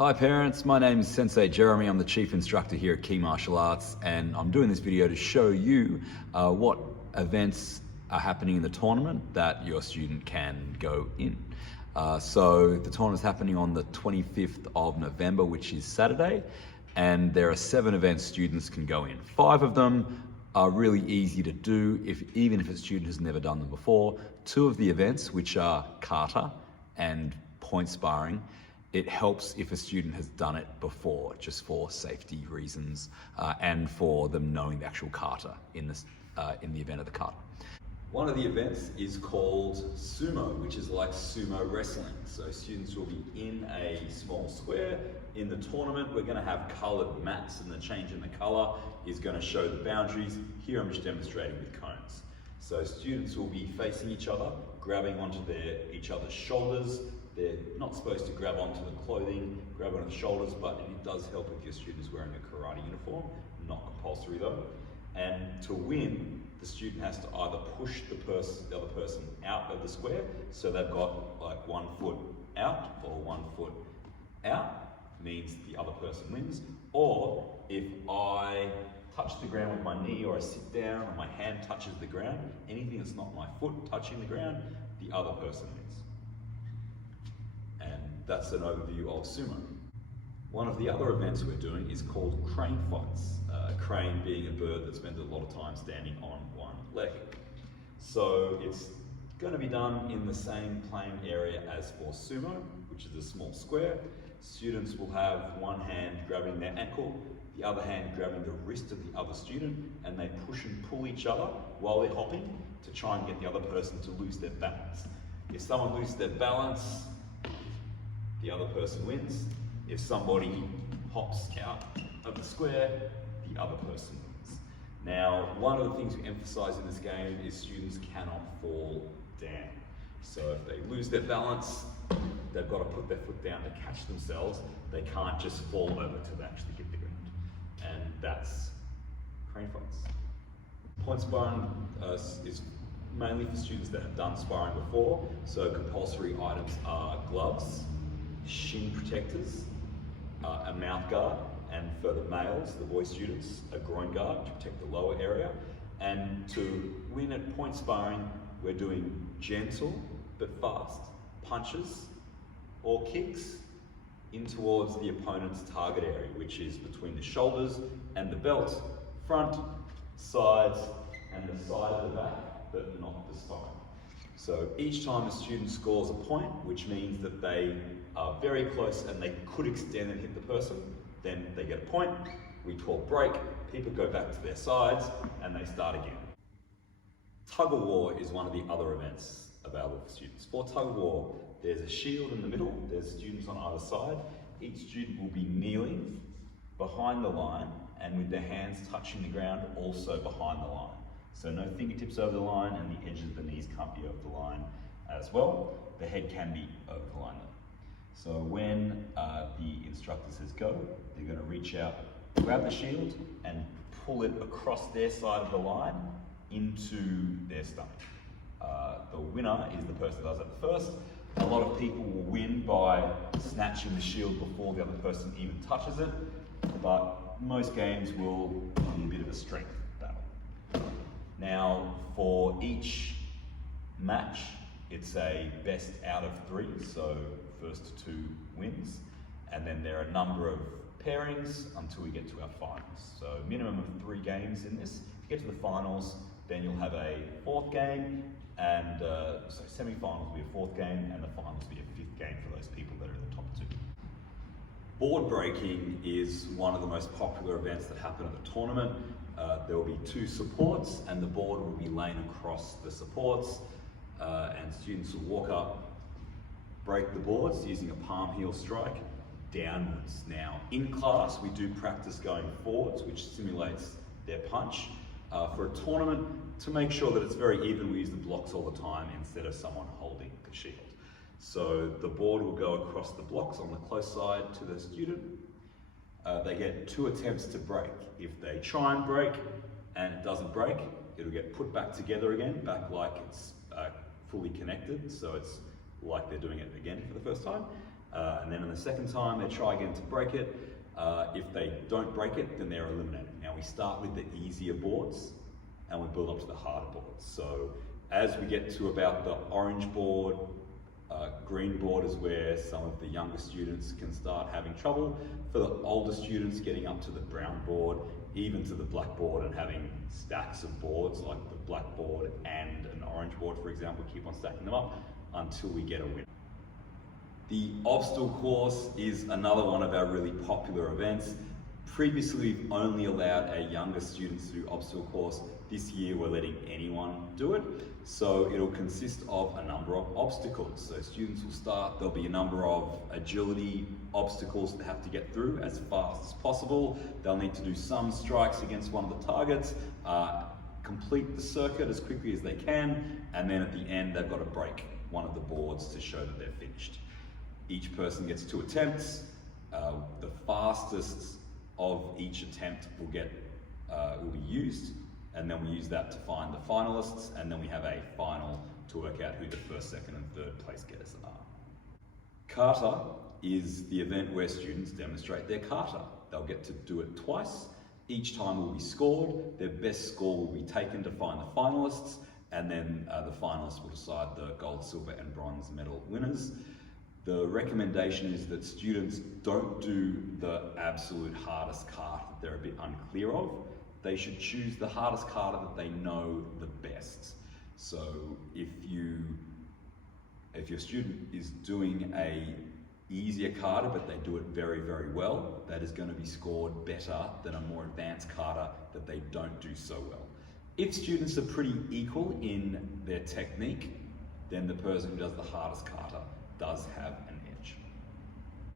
Hi parents, my name is Sensei Jeremy. I'm the Chief Instructor here at Key Martial Arts, and I'm doing this video to show you what events are happening in the tournament that your student can go in. So the tournament's happening on the 25th of November, which is Saturday, and there are 7 events students can go in. 5 of them are really easy to do, even if a student has never done them before. 2 of the events, which are kata and point sparring, it helps if a student has done it before, just for safety reasons and for them knowing the actual kata in the event of the kata. One of the events is called sumo, which is like sumo wrestling. So students will be in a small square. In the tournament, we're going to have coloured mats, and the change in the colour is going to show the boundaries. Here I'm just demonstrating with cones. So students will be facing each other, grabbing onto each other's shoulders. They're not supposed to grab onto the clothing, grab onto the shoulders, but it does help if your student is wearing a karate uniform, not compulsory though. And to win, the student has to either push the other person out of the square, so they've got like 1 foot out or 1 foot out, means the other person wins. Or if I touch the ground with my knee, or I sit down and my hand touches the ground, anything that's not my foot touching the ground, the other person wins. And that's an overview of sumo. One of the other events we're doing is called crane fights. Crane being a bird that spends a lot of time standing on one leg. So it's going to be done in the same playing area as for sumo, which is a small square. Students will have one hand grabbing their ankle, the other hand grabbing the wrist of the other student, and they push and pull each other while they're hopping to try and get the other person to lose their balance. If someone loses their balance, the other person wins. If somebody hops out of the square, the other person wins. Now, one of the things we emphasize in this game is students cannot fall down. So if they lose their balance, they've got to put their foot down to catch themselves. They can't just fall over till they actually hit the ground. And that's crane fights. Point sparring is mainly for students that have done sparring before. So compulsory items are gloves, shin protectors, a mouth guard, and for the males, the boy students, a groin guard to protect the lower area. And to win at point sparring, we're doing gentle but fast punches or kicks in towards the opponent's target area, which is between the shoulders and the belt, front, sides, and the side of the back, but not the spine. So each time a student scores a point, which means that they are very close and they could extend and hit the person, then they get a point. We call break, people go back to their sides and they start again. Tug of war is one of the other events available for students. For tug of war, there's a shield in the middle, there's students on either side. Each student will be kneeling behind the line and with their hands touching the ground also behind the line. So no fingertips over the line, and the edges of the knees can't be over the line as well. The head can be over the line though. So when the instructor says go, they're going to reach out, grab the shield and pull it across their side of the line into their stomach. The winner is the person that does that first. A lot of people will win by snatching the shield before the other person even touches it, but most games will be a bit of a strength battle. Now, for each match, it's a best out of 3, so first to 2 wins, and then there are a number of pairings until we get to our finals. So minimum of 3 games in this. If you get to the finals, then you'll have a 4th game, and so semi-finals will be a 4th game, and the finals will be a 5th game for those people that are in the top 2. Board breaking is one of the most popular events that happen at the tournament. There will be 2 supports, and the board will be laying across the supports, and students will walk up, break the boards using a palm heel strike downwards. Now, in class, we do practice going forwards, which simulates their punch. For a tournament, to make sure that it's very even, we use the blocks all the time instead of someone holding the shield. So the board will go across the blocks on the close side to the student. They get 2 attempts to break. If they try and break and it doesn't break, it'll get put back together again, back like it's fully connected, so it's like they're doing it again for the first time. And then on the second time, they try again to break it. If they don't break it, then they're eliminated. Now we start with the easier boards and we build up to the harder boards. So as we get to about the orange board, green board is where some of the younger students can start having trouble. For the older students, getting up to the brown board, even to the black board, and having stacks of boards like the black board and an orange board, for example, keep on stacking them up until we get a win. The obstacle course is another one of our really popular events. Previously, we've only allowed our younger students to do obstacle course. This year, we're letting anyone do it. So it'll consist of a number of obstacles. So students will start, there'll be a number of agility obstacles they have to get through as fast as possible. They'll need to do some strikes against one of the targets, complete the circuit as quickly as they can, and then at the end, they've got to break one of the boards to show that they're finished. Each person gets 2 attempts. The fastest of each attempt will be used, and then we use that to find the finalists, and then we have a final to work out who the first, second, and third place getters are. Kata is the event where students demonstrate their kata. They'll get to do it twice. Each time will be scored. Their best score will be taken to find the finalists, and then the finalists will decide the gold, silver, and bronze medal winners. The recommendation is that students don't do the absolute hardest kata that they're a bit unclear of. They should choose the hardest kata that they know the best. So if your student is doing a easier kata but they do it very, very well, that is going to be scored better than a more advanced kata that they don't do so well. If students are pretty equal in their technique, then the person who does the hardest kata does have